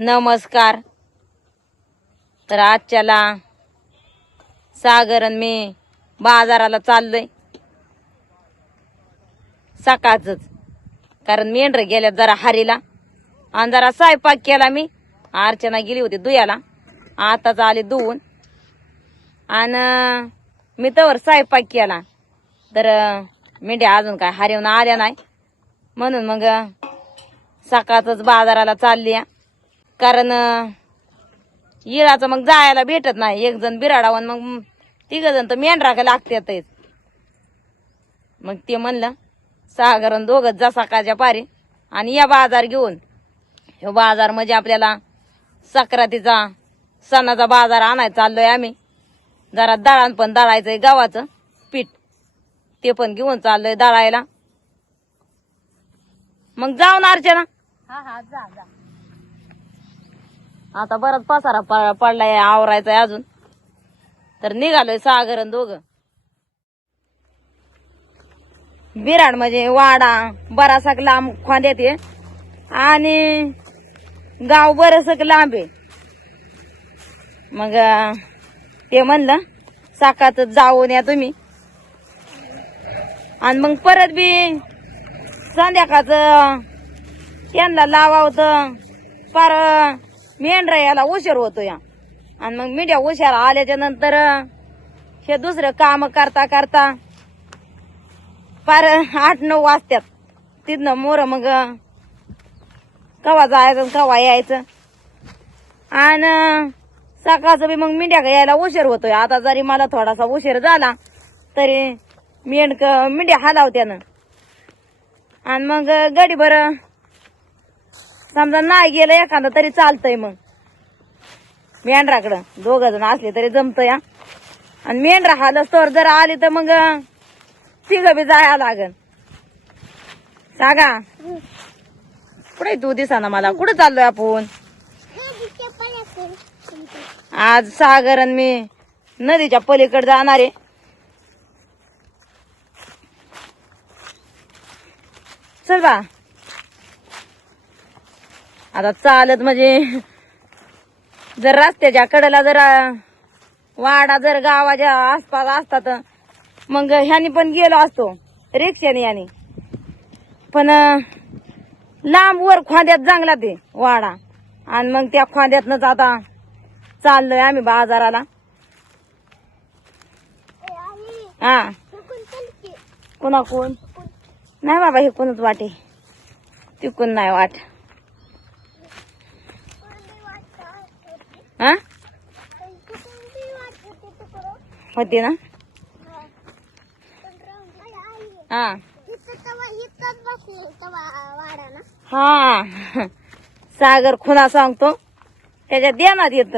नमस्कार. तर आजच्याला सागर आणि मी बाजाराला चाललोय. सकाळच कारण मेंढर गेल्यात जरा हारीला. आणि जरा स्वयंपाक केला मी. अर्चना गेली होती दुयाला. आताच आले धुवून. आणि मी तर स्वयंपाक केला. तर मेंढ्या अजून काय हरिवून आल्या नाही. म्हणून मग सकाळच बाजाराला चालली आहे. कारण इळाचं मग जायला भेटत नाही. एक जण बिराडावन मग तिघ जण तर मेंढराका लागतात. मग ते म्हणलं साधारण दोघं जा सकाळच्या पारी आणि या बाजार घेऊन. हे बाजार म्हणजे आपल्याला सक्रातीचा सणाचा बाजार आणायला चाललोय आम्ही. जरा दळण पण दळायचंय गव्हाचं पीठ ते पण घेऊन चाललोय दळायला. मग जाऊन अर्चना. हा हा जा जा. आता बराच पसारा प- पडलाय आवरायचाय अजून. तर निघालोय सागरन दोघ. बिराड म्हणजे वाडा बरासा लांब खोंद्यात आहे. आणि गाव बरस लांब आहे. मग अं, ते म्हणलं साकाच जाऊन या तुम्ही. आणि मग परत बी संध्याकाळच त्यांना तर पार मेंढरा याला उशीर होतो या आणि मग मिड्या उशीर आल्याच्यानंतर हे दुसरं काम करता करता पार आठ नऊ वाजत्यात. तिथनं मोर मग कवा जायचं कवा यायचं. आणि सकाळचं बी मग मिंड्या यायला उशीर होतोय. आता जरी मला थोडासा उशीर झाला तरी मेंढक मिंड्या हलावत्यानं. आणि मग गडी बरं समजा नाही गेलं एखादं तरी चालतंय मग. मेंढराकडं. दोघ जण असले तरी जमत या आणि मेंढरा हा तर जर आली तर मग तिघ बी जाया लागन. सागा. कुठे तू दिसा ना मला? कुठं चाललोय आपण? आज सागर आणि मी नदीच्या पलीकडे जाणार आहे. चल बा. आता चालत म्हणजे जर रस्त्याच्या कडेला जर वाडा जर गावाच्या आसपास असतात मग ह्यानी पण गेलो असतो रिक्षाने याने. पण लांब वर खोंद्यात चांगला ते वाडा. आणि मग त्या खोंद्यातनच आता चाललोय आम्ही बाजाराला. हा. कोणा कोण? नाही बाबा हे कोणच वाटे. तिकून नाही वाट. हा? होती ना? हा. हा. सागर खुना सांगतो. त्याच्या देण्यात येत.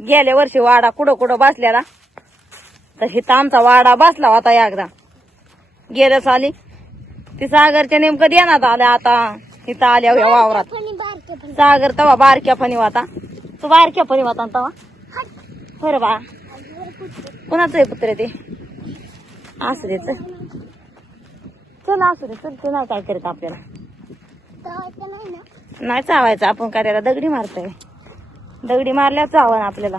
गेल्या वर्षी वाडा कुठं कुठं बसलेला. तर हिथं आमचा वाडा बसला होता एकदा. गेल्या साली. ती सागरच्या नेमकं देण्यात आल्या आता. इथं आल्या वावरात. सागर तवा बारक्या फणी होता. तू बाहेर क्या परी वाता तवा. बरं बा. कुणाचं आहे पुत्र ते? असू दे चल चल असू दे चल. ते नाही काय करत आपल्याला. नाही चावायचं. आपण काय त्याला दगडी मारतोय. दगडी मारल्या ना आपल्याला.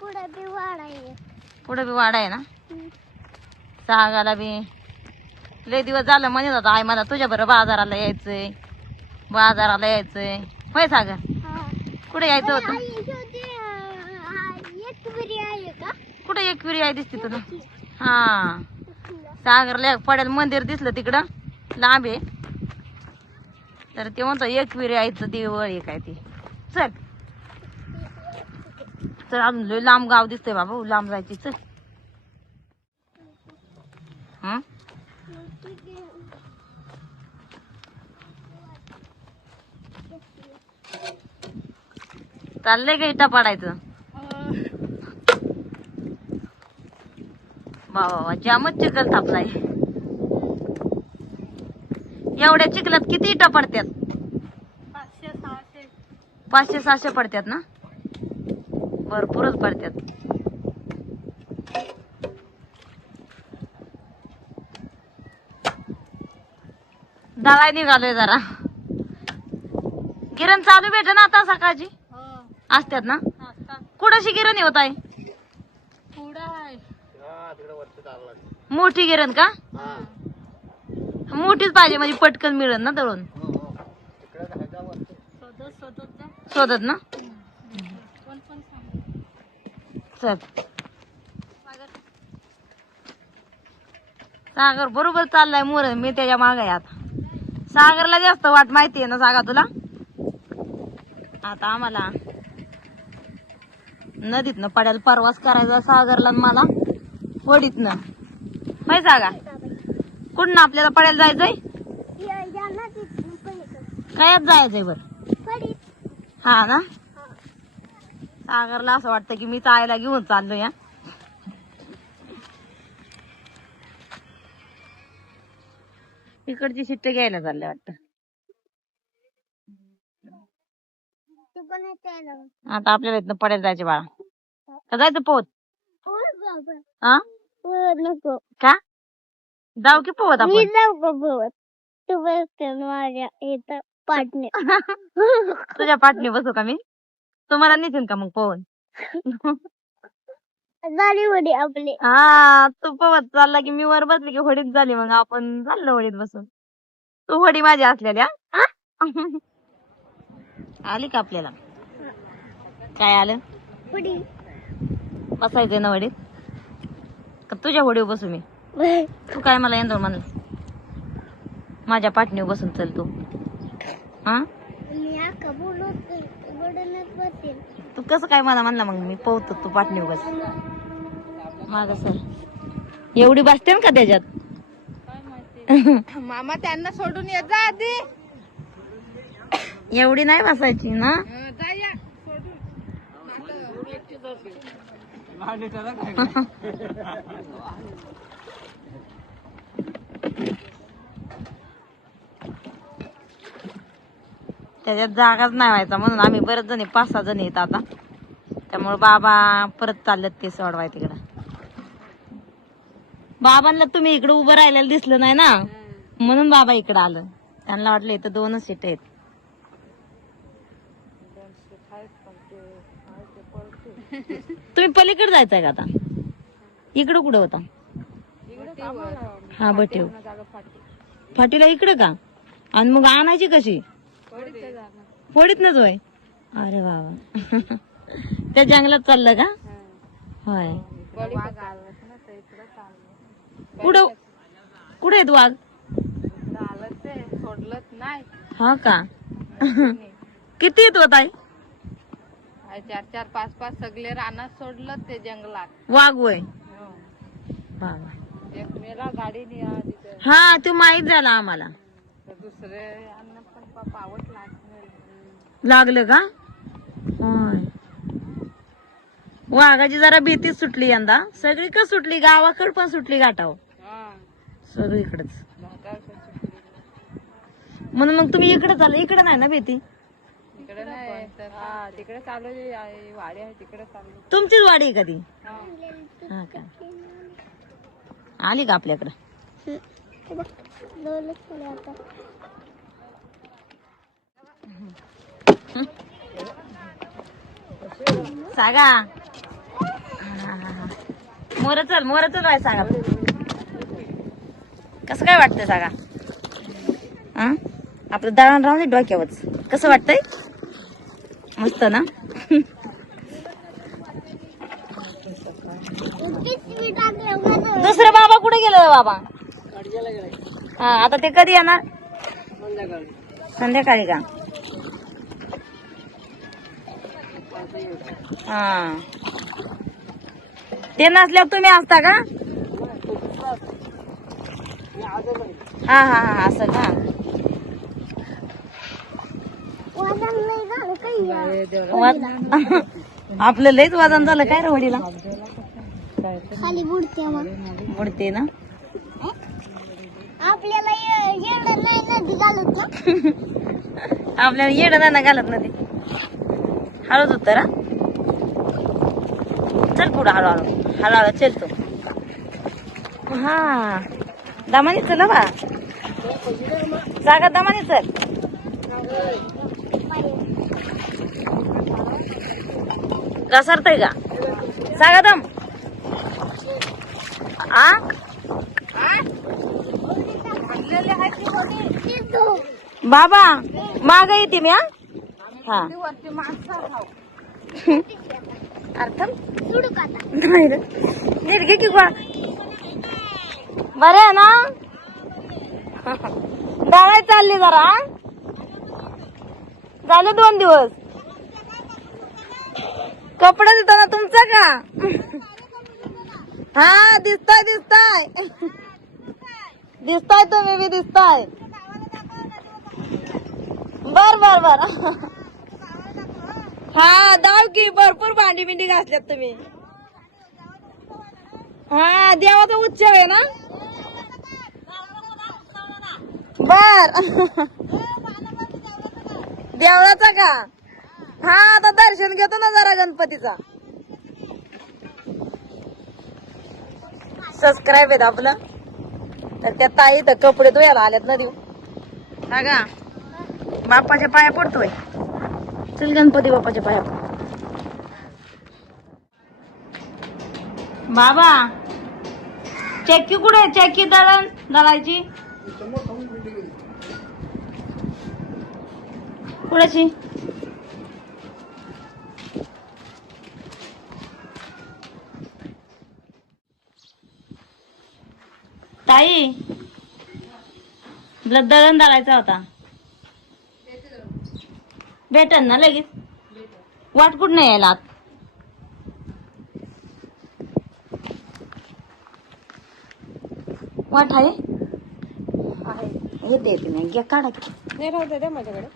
पुढे बी वाडा आहे पुढे बी वाडा आहे ना? सागाला बी. लय दिवस झालं म्हणत होता आई मला तुझ्या बरं बाजाराला यायचंय. बाजाराला यायचंय. होय सागर? कुठे यायचं होतं? कुठे एक विरी आहे दिसते तुला? हा. सागरला एक पडेल मंदिर दिसलं तिकडं. लांब आहे. तर ते म्हणतो एक विरी यायचं देवळ आहे काय ते. चल. चल अजून लांब गाव दिसतंय बाबा लांब जायची चल. हं? चाललंय का इटा पाडायचं. वा वा वा जामच चिखल थापलाय. एवढ्या चिखलात किती इटा पडत्यात? पाचशे सहाशे. पाचशे सहाशे पडत्यात ना? भरपूरच पडत्यात. दळाय निघालोय जरा. गिरण चालू भेट ना आता सकाळची? असतात ना? आता कुणाशी गिरण होत आहे हो आहे मोठी गिरण का? मोठीच पाहिजे म्हणजे पटकन मिळेल ना दळून शोधत ना? पण सांग चल. सागर बरोबर चाललाय मोर मी त्याच्यामागे आहे आता. सागरला जास्त वाट माहितीये ना सागा तुला? आता आम्हाला नदीतनं पड्याला परवास करायचा सागरला आणि मला वडीतनं. होय सागा कुठं आपल्याला पड्याला जायचंय? कायच जायचंय बर. हा ना? सागरला असं वाटतं की मी चायला घेऊन चाललो या इकडची शिट्ट घ्यायला चाललंय वाटतं. आता आपल्याला इथनं पडायला जायचे बाळा. का जायचं पोहत. हा नको का? जाऊ की पोहत मी आपण जाऊ का बोलत तू बसते माझ्या इथं पाटणे. तुझ्या पाठणी बसू का मी? तुम्हाला नेतील का मग पोहून? झाली होती आपली. हा तू पोहत चालला की मी वर बसली की होडीत झाली मग आपण चाललो होडीत बसून. तू होडी माझी असलेल्या आली का आपल्याला? काय आलं? पुढी बसायचंय ना होडीत का तुझ्या होडीवर बसू मी? तू काय मला येंदोर म्हणलं माझ्या पाठणीवर बसून चल तू. हा? तू कसं काय मला म्हणलं मग मी? पोहतो तू पाठणीवर बस. माग सर. एवढी बसते ना का त्याच्यात? मामा त्यांना सोडून येत जा आधी. एवढी नाही बसायची ना? त्याच्यात जागाच नाही व्हायचा म्हणून आम्ही बरेच जणी पाच सहा जणी येत आता. त्यामुळे बाबा परत चाललेत ते सोडवाय तिकडं. बाबांना तुम्ही इकडे उभं राहिलेलं दिसलं नाही ना? म्हणून बाबा इकडं आलं. त्यांना वाटलं इथं दोनच सीट आहेत. तुम्ही पलीकडे जायचंय का आता? इकडं कुठं होता? हा बटेव फाटीला इकडं का? आणि मग आणायची कशी? फोडीत नच होय? अरे बाबा त्या जंगलात चाललं का? होय. कुठं? कुठे आहेत वाघ? हा का? किती येत होत आहे चार चार पाच पाच सगळे रानात सोडलं ते जंगलात. वाघ होय. बाबा. एक मेला गाडीने या तिथे. हा तो माहीत झाला आम्हाला. तर दुसरे अन्न पण आवडला लागलं. का? होय. वाघाची जरा भीतीच सुटली यंदा. सगळीकडे सुटली गावाकडे पण सुटली गाठाव सगळीकडेच. म्हणून मग तुम्ही इकडे चालले इकडे नाही ना भीती? तिकडे नाही. हा तिकडे चालू आहे, वाडी आहे तिकडे चालू तुमचीच वाडी आहे कधी? हा. हा का? आली का आपल्याकडं? सागा. मोर चल मोर चल बाय सागा. कसं काय वाटतंय सागा? हा? आपलं दळण राहून डोक्यावरच. कसं वाटतंय? मस्त ना? दुसरे बाबा कुठे गेले बाबा? हा आता ते कधी येणार? संध्याकाळी का? हा. ते नसल्यावर तुम्ही असता का? हा हा हा असं का? आपलं लयच वादन झालं काय रे वडीला? खाली बुडते बुडते ना? आपल्याला आपल्याला नाही ना घालत नदी. हळूच उतर हा. चल पुढं हळूहळू. हळूहळू चल तू. हा. दमानी चल बा. जागा दमानी चल. घसरतय का? सागादम आ? बाबा माग येते मी हा? अर्थम? नीट घे की बरे ना? डाळ चालली जरा झालं दोन दिवस. कपडा देताना तुमचा का? हा दिसताय दिसताय. दिसताय तुम्ही बी दिसताय. बर बर बर. हा दाव की भरपूर भांडी बिंडी घासल्यात तुम्ही. हा देवाचा उत्सव आहे ना? बर. देवळाचा का? हा आता दर्शन घेतो ना जरा गणपतीचा. सबस्क्राईब आहेत आपलं. तर त्या ताई तर कपडे धुयाला आल्यात ना देऊ. हा का? बाप्पाच्या पाया पडतोय. चल गणपती बाप्पाच्या पाया बाबा चक्की कुठे आहे? चक्की दळण दळायची? कुणाची? ताई दळण दळायचा होता. भेटन ना लगेच? वाट कुठं नाही यायला वाट आहे? येते येते नाही घ्या काढा की. नाही राहते माझ्याकडे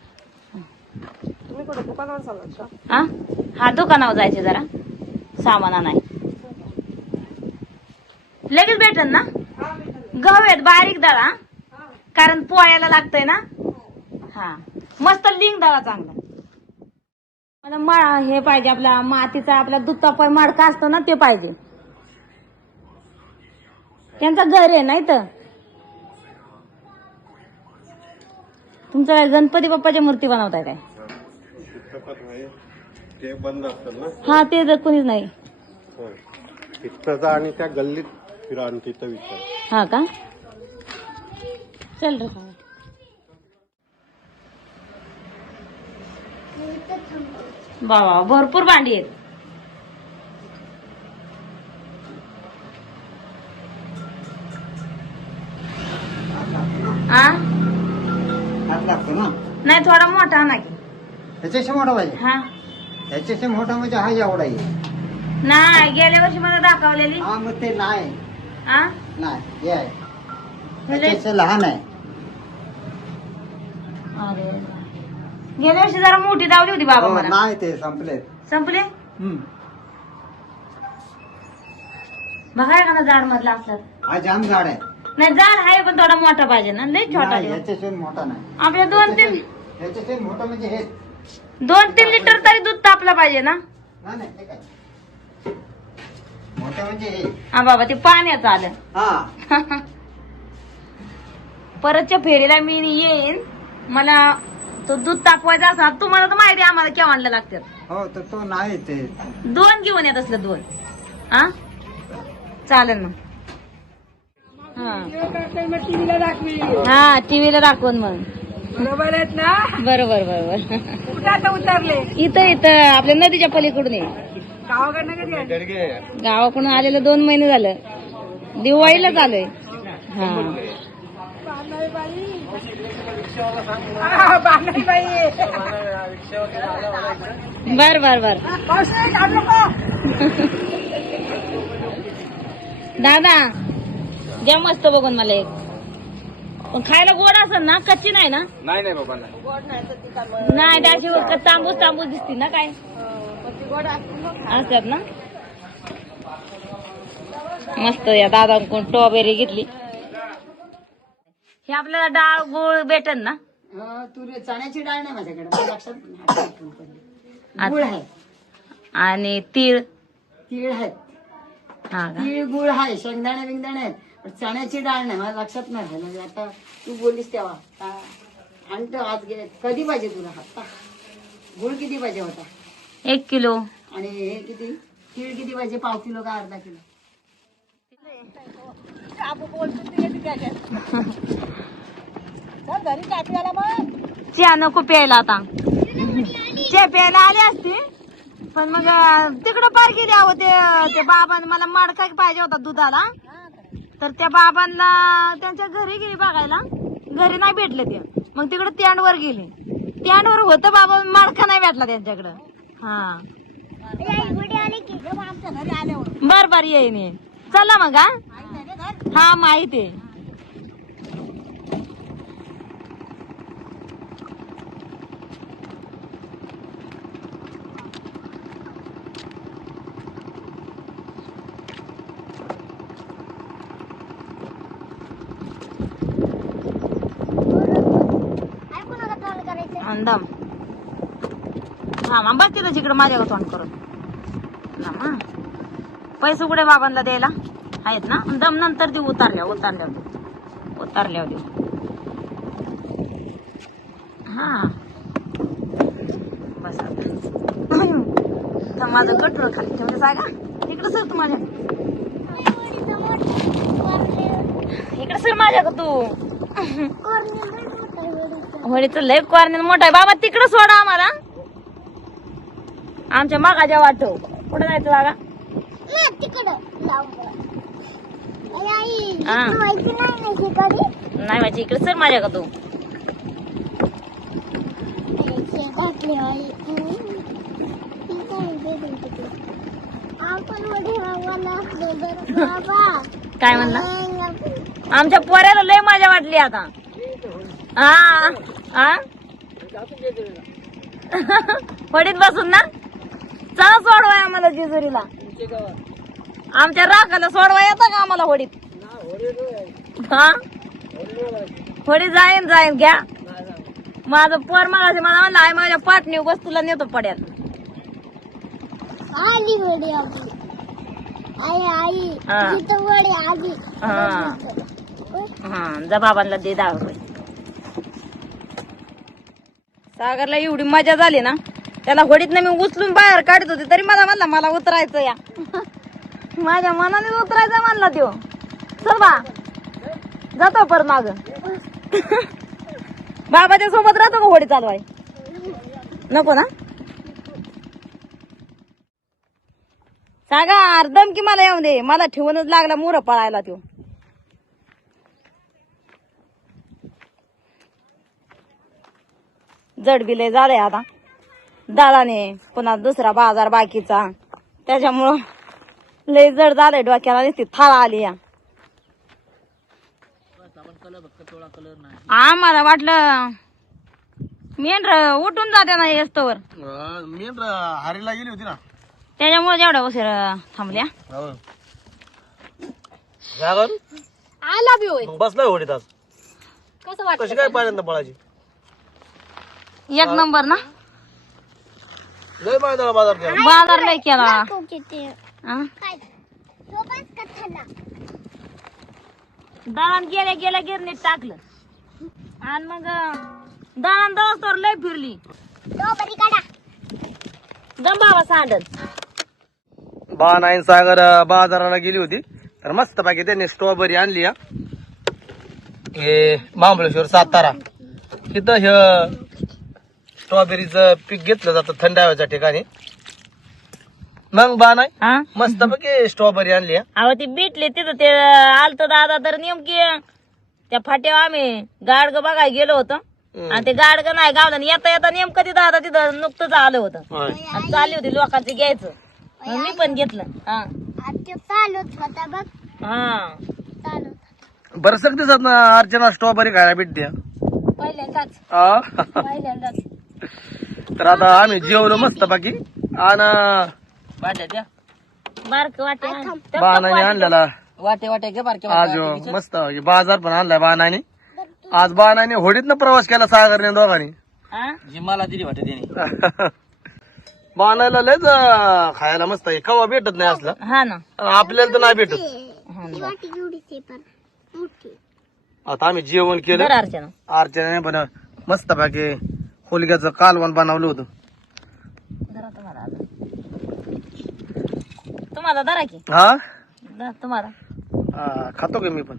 तुम्ही कुठे दुकानावर चाललात का हा हा दुकानावर जायचे जरा. सामाना नाही. लगेच भेटन ना? गहू आहेत बारीक दळा. कारण पोळ्याला लागतंय ना? हा. मस्त लिंक दळा चांगला. मला मा हे पाहिजे आपला मातीचा आपला दुत्ता माडका असतो ना ते पाहिजे. त्यांचा घर आहे नाही तर तुमचं काय गणपती बाप्पाच्या मूर्ती बनवताय काय? ते बंद असतं ना? हा ते तर कोणीच नाही. होय. तिथं जा आणि त्या गल्लीत फिरा आणि तिथं विचार. हा का? चल रे. बाबा भरपूर भांडी आहेत. आ? नाही थोडा मोठा नाही ह्याच्याशी मोठा पाहिजे? हा. ह्याच्याशी मोठा म्हणजे हा एवढा आहे. नाही गेल्या वर्षी मला दाखवलेली. हा मग ते नाही. नाही हे आहे. म्हणजे- लहान आहे. अरे. गेल्या वर्षी जरा मोठी दावली होती बाबा हो, मला. नाही ते संपले. संपले? हम्म. बघा ना झाड मधला असतात हा जाम झाड आहे. नाही झाड आहे पण थोडा मोठा पाहिजे ना. लई छोटा नाही. ह्याच्याशी मोठा नाही. आपल्या दोन तीन ह्याच्याशी मोठा म्हणजे हे दोन तीन लिटर तरी दूध तापला पाहिजे ना? नाही नाही, ते काय मोठा म्हणजे हे. हा बाबा ते पाण्याचं आलं. हा. परतच्या फेरीला मी येईन. मला तो दूध तापवायचा असा तुम्हाला तर माहिती आहे आम्हाला केव्हा आणलं लागतात हो तर तो नाही ते. दोन घेऊन येत असलं दोन. हा? चालेल मग हा. हा टीव्हीला दाखवून म्हणून. बरोबर आहेत ना? बरोबर बरोबर. कुठे आता उतरले? इथं इथं आपल्या नदीच्या पलीकडून आहे. गावाकडनं कधी आले? गावाकडून आलेलं दोन महिने झालं. दिवाळीलाच आलोय हा. हा, बांगडीबाई. बर बर बर. पावसाळ्यात. दादा द्या मस्त बघून मला एक. पण खायला गोड असेल ना कच्ची नाही ना? नाही नाही बाबा नाही. नाही त्याची तांबूस तांबूस दिसती ना काय? असतात ना? मस्त या दादांकडून स्ट्रॉबेरी घेतली. हे आपल्याला डाळ गुळ भेटन ना? तुरी चण्याची डाळ नाही माझ्याकडे. मला लक्षात नाही. आता आठवण पडली. गुळ आहे. आणि तीळ? तीळ आहेत. हा का? तीळ गुळ आहे. शेंगदाणे बिंगदाणे आहेत. चण्याची डाळ नाही मला लक्षात नाही राहिलं. म्हणजे आता तू बोललीस तेव्हा. आणतो आज गे कधी पाहिजे तुला? आता. गुळ किती पाहिजे होता? एक किलो. आणि हे किती? तीळ किती पाहिजे? पाव किलो का अर्धा किलो? चहा नको प्यायला आता. चहा प्यायला आले असते. पण मग तिकडं पार गेली अहो ते ते बाबांना मला मडका पाहिजे होता दुधाला. तर त्या बाबांना त्यांच्या घरी गेली बघायला. घरी नाही भेटले ते. मग तिकडे स्टँडवर गेले. स्टँडवर होतं बाबा मडका नाही भेटला त्यांच्याकडं. हा. बर बर येईन येईन. चला मग हा माहिती आहे. अंदम हा मग बस तिथं जिकडं माझ्या तोंड करून. ना मग. पैसे कुठे बाबांना द्यायला? आहेत ना? दम नंतर देऊ उतारल्या उतारल्या देऊ. देऊ. हा. बस आता. माझं गटर खाली ठेवलं जागा. इकडे सर तू माझ्या. इकडे सर माझ्या का तू. होळीचं लय कॉर्नर मोठा आहे. बाबा तिकडे सोडा आम्हाला. आमच्या मागाच्या वाटव कुठे जायचं हा. नाही माझी इकडे सर माझ्या का तू. काय म्हणला? आमच्या पोऱ्याला लय मजा वाटली आता. हा. हा पडीत बसून ना? चला सोडवाय आम्हाला जेजुरीला. आमच्या राखाला सोडवा येतं का आम्हाला होडीत? हा? होडी जाईन जाईन घ्या. माझं पोर मागाशी मला म्हणलं आई माझ्या पाटणी बस तुला नेतो पड्यात आली वडी आपली आई आई. तिथं वडी आली. हा. हा जा बाबांना दे दहा रुपये सागरला एवढी मजा झाली ना त्याला होडीत मी उचलून बाहेर काढत होते तरी मला म्हणला मला उतरायचं या. माझ्या मनाने उतरायचं म्हणला त्यो. चल बा. जातो पर माग. बाबाच्या सोबत राहतो का होडी चालवाय? नको ना? सांगा अर्धम की मला येऊ दे. मला ठेवूनच लागला मोर पळायला त्यो. जड बी लय झालंय आता. दळाने पुन्हा दुसरा बाजार बाकीचा. त्याच्यामुळं लय जड झालंय डोक्याला नुसती थाळा आली या. आम्हाला वाटलं मेंढर उठून जाते ना येस्तवर मी हारीला गेली होती ना. त्याच्यामुळे जेवढ्या उशीर थांबल्या. आला बी होय. बसलाय होडीत आज. कसं वाटत? कशी काय पाहिल्यांदा पळायची? एक नंबर ना? लय बाजार बाजार केला. बाजार लय हा? दळण गेल्या गेल्या गिरणीत टाकलं. आणि मग दळण दवस्तवर लय फिरली. दम बाबा सांडत बा नाईन सागर अं, बाजाराला गेली होती. तर मस्त पैकी त्यांनी स्ट्रॉबेरी आणली हा. हे महाबळेश्वर सातारा. तिथं हे स्ट्रॉबेरीचं पीक घेतलं जातं थंड हवेच्या ठिकाणी. मग बा नाही हा? मस्त पैकी स्ट्रॉबेरी आणली हा. अहो ती भेटली तिथं ते आलत दादा तर नेमकी त्या फाट्यावर आम्ही गाडग बघायला गेलो होतो. आणि ते गाडग नाही गावलं. आणि येता येता नेमकं तिथं आता तिथं नुकतंच आलं होतं. होय. आणि चालली होती लोकांचं घ्यायचं. मग मी पण घेतलं. हा. आता चालूच होता बघ. हा. चालू बरं सग दिसत ना अर्चना स्ट्रॉबेरी खायला भेटते. पहिल्यांदाच. आ? पहिल्यांदाच. तर आता आम्ही जेवलो मस्त बाकी आणि. बारक वाटे बाणाने आणलेला. वाटे वाटे घे बारके आज मस्त बाजार पण आणलाय बाणाने आज बाणाने होडीतनं प्रवास केला सागरने दोघांनी. हा? जिम्माला दिली वाटे त्याने. बाणाला लयच अं, खायला मस्त आहे. कवा भेटत नाही असलं. हा ना. आपल्याला तर नाही भेटत. आता आम्ही जेवण केलं. बरं अर्चना. अर्चनाने पण मस्त बाकी होलग्याचं कालवण बनवलं होतं. तुम्हाला. तुम्हाला धरा की. हा? दा तुम्हाला. हा, खातो का मी पण?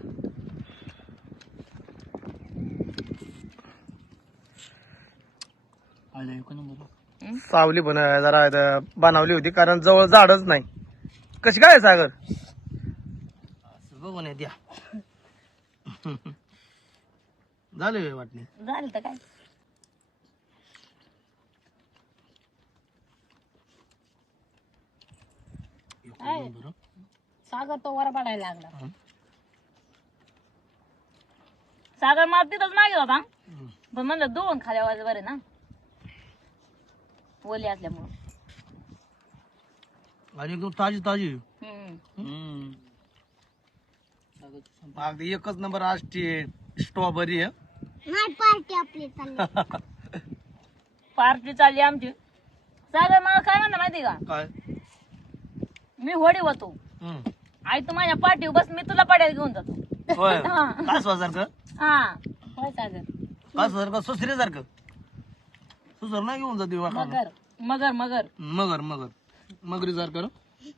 सावली पण जरा इथं बनवली होती कारण जवळ झाडच नाही. कशी काय आहे सागर? बघून द्या. झाले वाटणी. झालं तर काय? सागर तो वर पडायला लागला. सागर मला तिथंच मागे होता. पण म्हणलं दोन खाल्या वाज बरे ना. ओली असल्यामुळं. आणि एकदम ताजी ताजी. हम्म. अगदी एकच नंबर आज स्ट्रॉबेरी आहे. नाही पार्टी आपली चालली. पार्टी चालली आमची. सागर मला काय म्हणलं माहिती का? काय? मी होडी होतो. हम्म. आई तू माझ्या पाठीव बस मी तुला पाड्यात घेऊन जातो. होय. हा. हा. होय सागर. सुसरी नाही घेऊन जाते. मगर मगर मगर मगर. मगर मगरी. सारखं ना?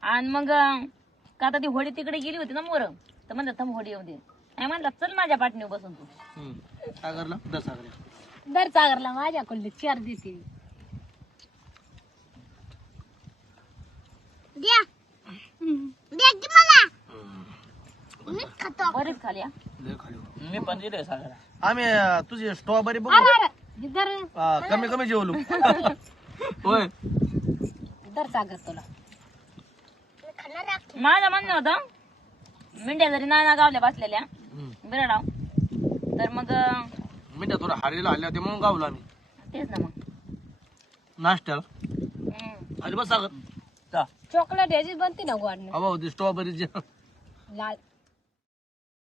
आणि मग अं, का आता ती होडी तिकडे गेली होती ना मोर? तर म्हणलं थांब होडी येऊ दे. नाही म्हणलं चल माझ्या पाठीव बसून तू. हम्म. सागरला? दस सागर दर सागरला माझ्याकडले चार देते द्या. बरीच खाली हा. लय खाली. मी पण दिले सागरा आम्ही अं, तुझी स्ट्रॉबेरी बघू? हा, कमी कमी जेवलो. होय. दर सागर तुला. माझं म्हणणं होतं मेंढ्या जरी नाना गावल्या बसलेल्या. बिराडाव तर मग अं, मी त्या थोडं हारीला आल्या होते म्हणून गावलो आम्ही. तेच ना मग. नाश्त्याला. हम्म. आली बस सागर. चॉकलेट याची बनते ना गोड हवा होती स्ट्रॉबेरीची लाल